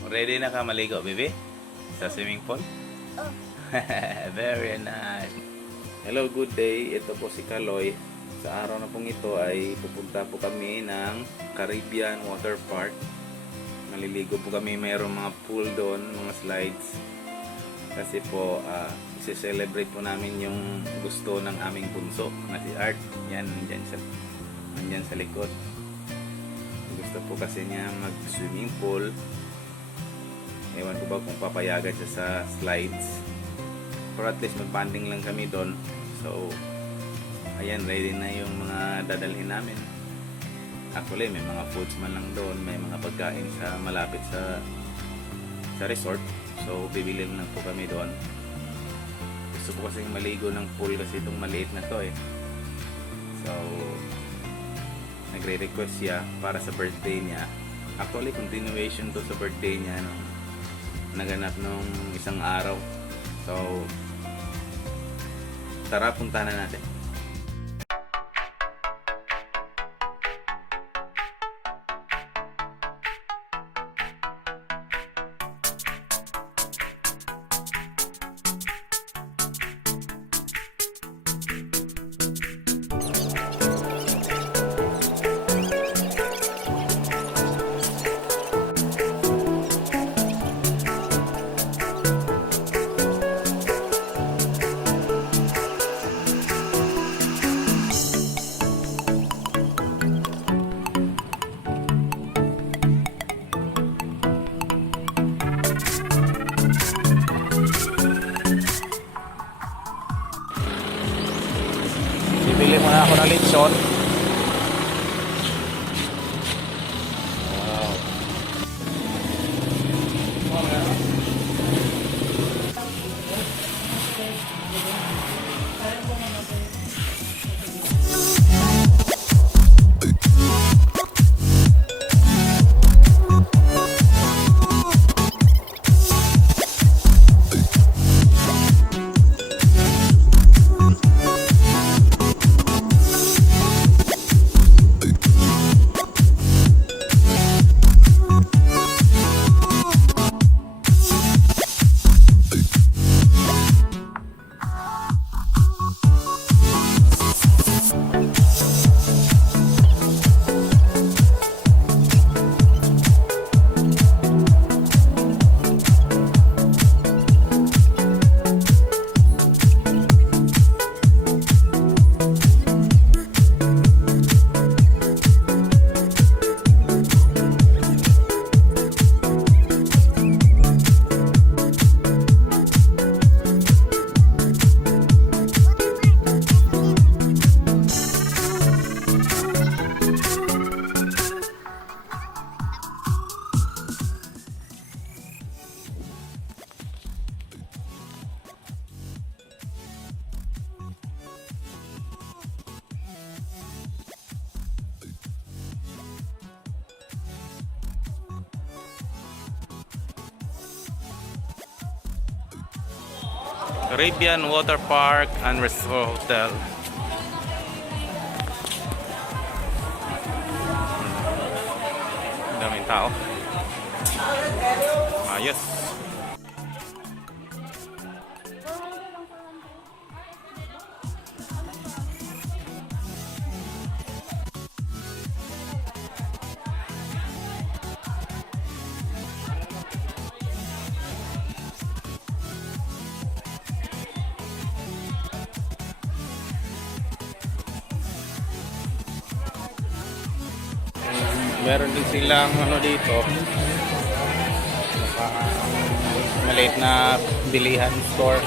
Ready na ka maligo, baby? Sa swimming pool? Oh. Very nice. Hello, good day. Ito po si Kaloy. Sa araw na pong ito ay pupunta po kami ng Caribbean Water Park. Maliligo po kami. Mayroong mga pool doon, mga slides. Kasi po, isi-celebrate po namin yung gusto ng aming bunso na si Art. Yan, nandyan sa likod. Gusto po kasi niya mag-swimming pool. Ewan ko ba kung papayagan siya sa slides. Pero at least mag-banding lang kami doon. So, ayan, ready na yung mga dadalhin namin. Actually, may mga foods man lang doon. May mga pagkain sa malapit sa resort. So, bibili lang po kami doon. Gusto ko kasing maligo ng pool kasi itong maliit na to eh. So, nagre-request siya para sa birthday niya. Actually, continuation to sa birthday niya nung naganap nung isang araw. So, tara, punta na natin. Bibili muna ako ng lechon. Wow. Caribbean Water Park and Resort Hotel. Daming tao. Ayos. Meron din silang ano dito, maliit na bilihan store.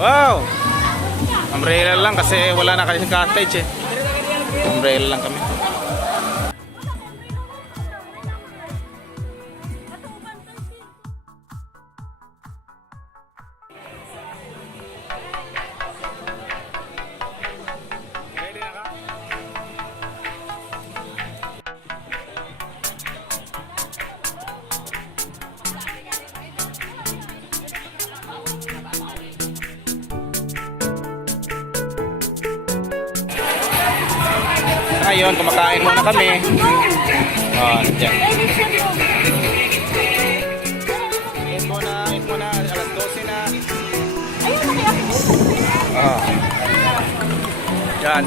Wow! Umbrella lang kasi wala na kasi cottage eh. Umbrella lang kami. ngayon, kumakain muna kami. Diyan. Eat muna, alas 12 na. Yan.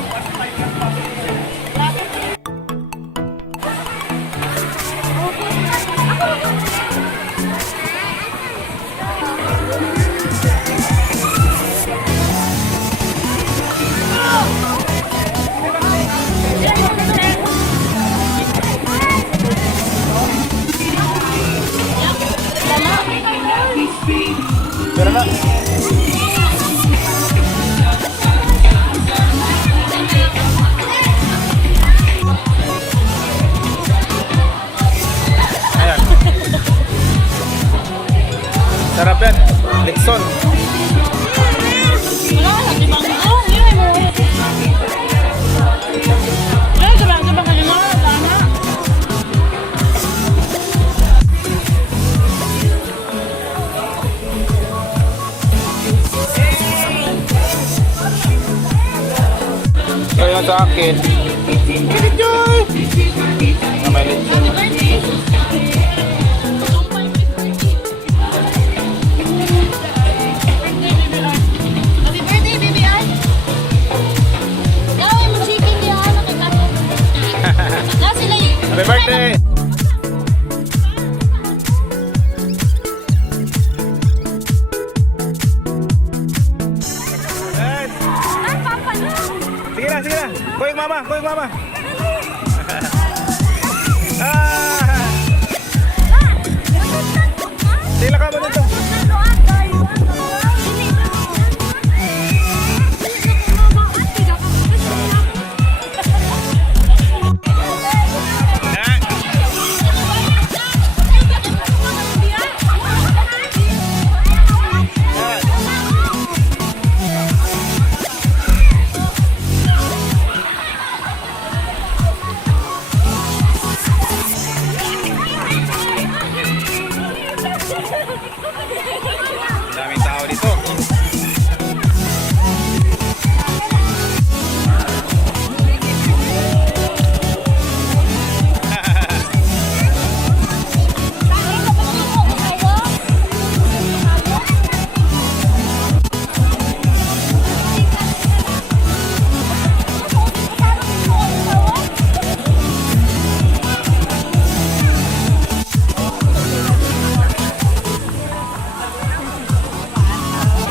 Pero na. Ayan. Sarap yan. Lixon. Kaya sa akin, enjoy! Na may lechon. Happy birthday, baby Ann! Gawin mo chicken di ako nakikita. Kasi lang Happy birthday! Yes! Ay, papa na! Sige na, sige na! Kuyog mama! Kuyog mama! Ah! Sila ka ba dito? Daming tao dito.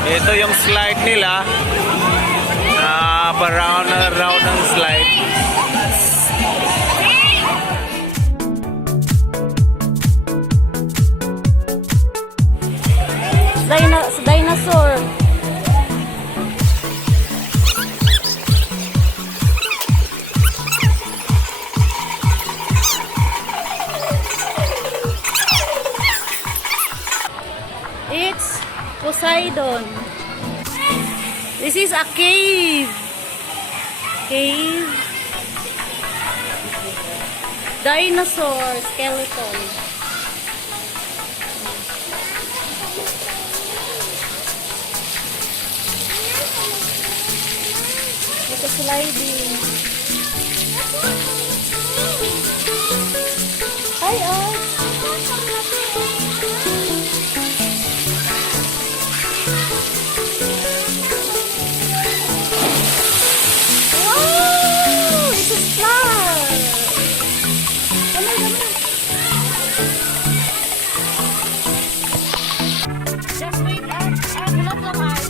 Ito yung slide nila. Pa-round na round ng slide. Dinosaur. It's Poseidon. This is a cave. Cave. Dinosaur skeleton. It's a sliding. Hi, wow! It's a star! Come on. Just wait, bulat lang ay.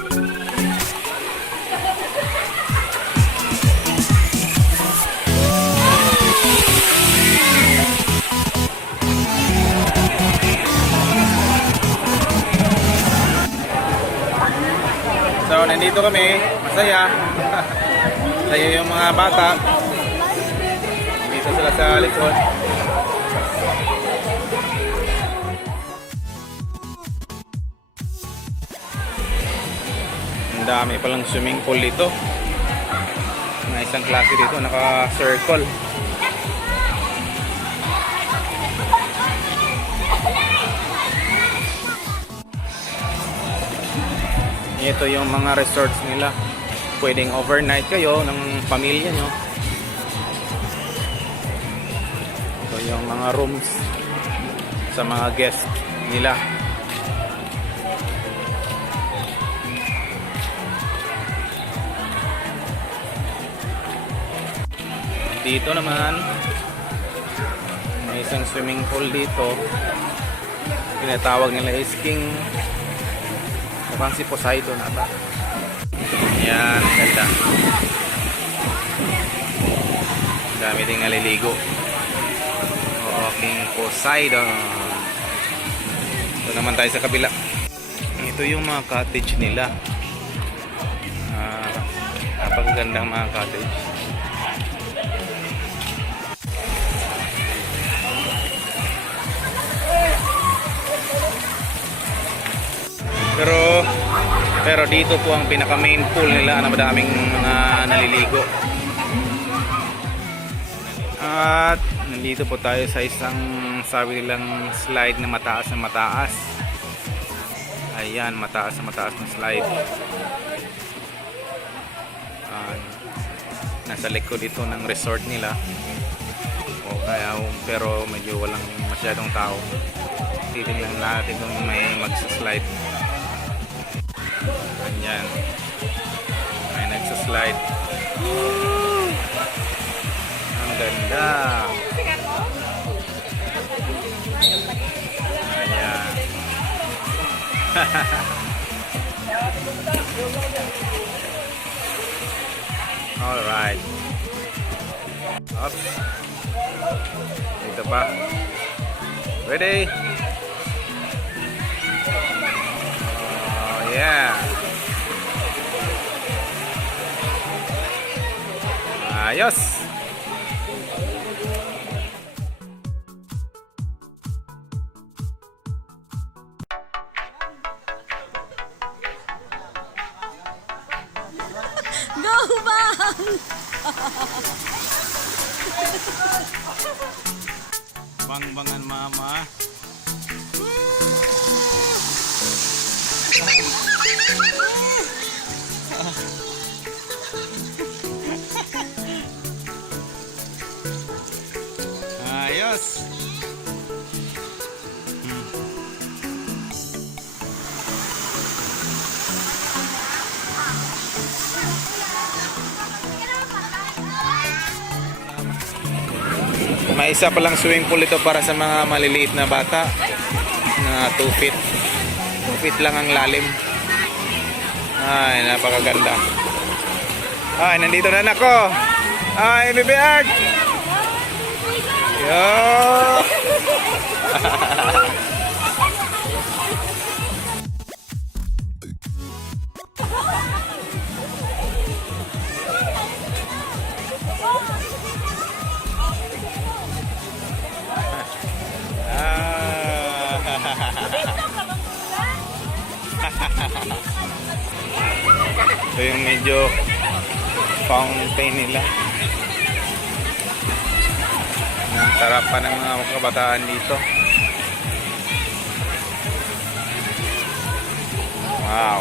So, nandito kami. Masaya. Masaya yung mga bata. Dito sila sa likod. Ang dami palang swimming pool dito. Mga isang klase dito, naka-circle. Ito yung mga resorts nila. Pwedeng overnight kayo ng pamilya nyo. yung mga rooms sa mga guests nila. Dito naman may isang swimming pool dito, tinatawag nila is King, mukhang si Poseidon ata. Yan, ganda. Dami ding naliligo. Oo, King Poseidon. Ito naman tayo sa kabila. Ito yung mga cottage nila. Napakagandang mga cottage. Pero dito po ang pinaka main pool nila na madaming mga naliligo. At nandito po tayo sa isang sabi nilang slide na mataas na mataas. Ayan, mataas na mataas na slide. Nasa likod ito ng resort nila. O kaya, pero medyo walang masyadong tao. Titingnan natin kung may magsaslide. Ayan, may nagsaslide. Ang ganda. Ayan. Alright. Oops. Dito pa. Ready? Oh yeah. Ayos. Go bang! Bang-bangan mama. Ayos. May isa palang swimming pool ito para sa mga maliliit na bata na 2 feet. 2 feet lang ang lalim. Ay, napakaganda. Ay, nandito na ako. Ay, Baby Art. Yo. Ito yung medyo fountain nila. Ang sarap pa ng mga kabataan dito. Wow.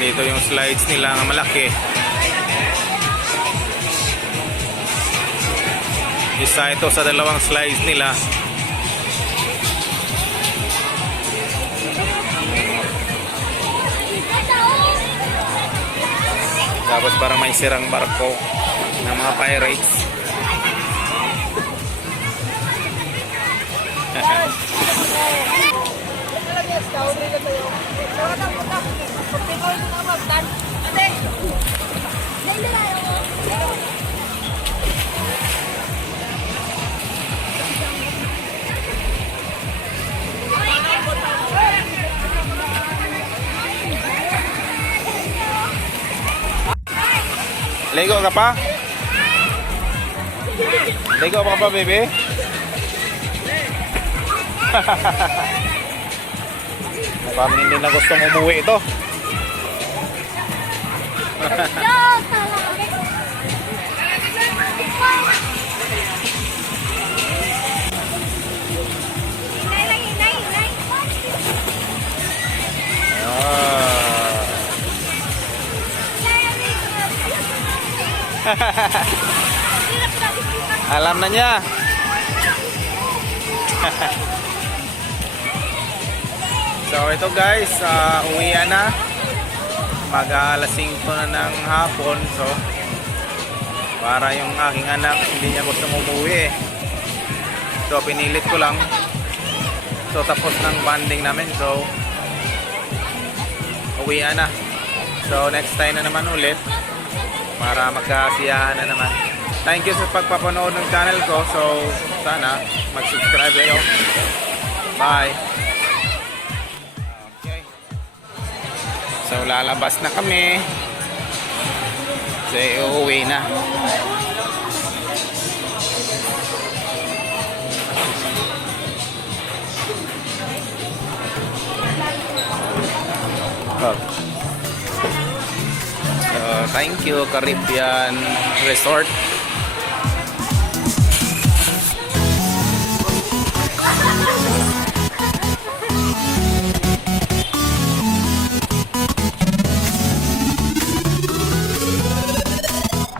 Dito yung slides nila nga malaki. Isa ito sa dalawang slides nila. Tapos parang may sirang barko ng mga pirates. Lego ka pa? Lego pa baby? Mukhang hindi na gustong umuwi ito. Alam na niya. So ito guys, uwian na. Mag-alas 5 na ng hapon. So para yung aking anak hindi niya gustong umuwi. So pinilit ko lang. So tapos ng banding namin. So uwian na. So next time na naman ulit para magkasiyahan na naman. Thank you sa pagpapanood ng channel ko. So sana mag-subscribe kayo. Bye. Okay. So lalabas na kami. So uuwi na. Oh. So, thank you Caribbean Resort.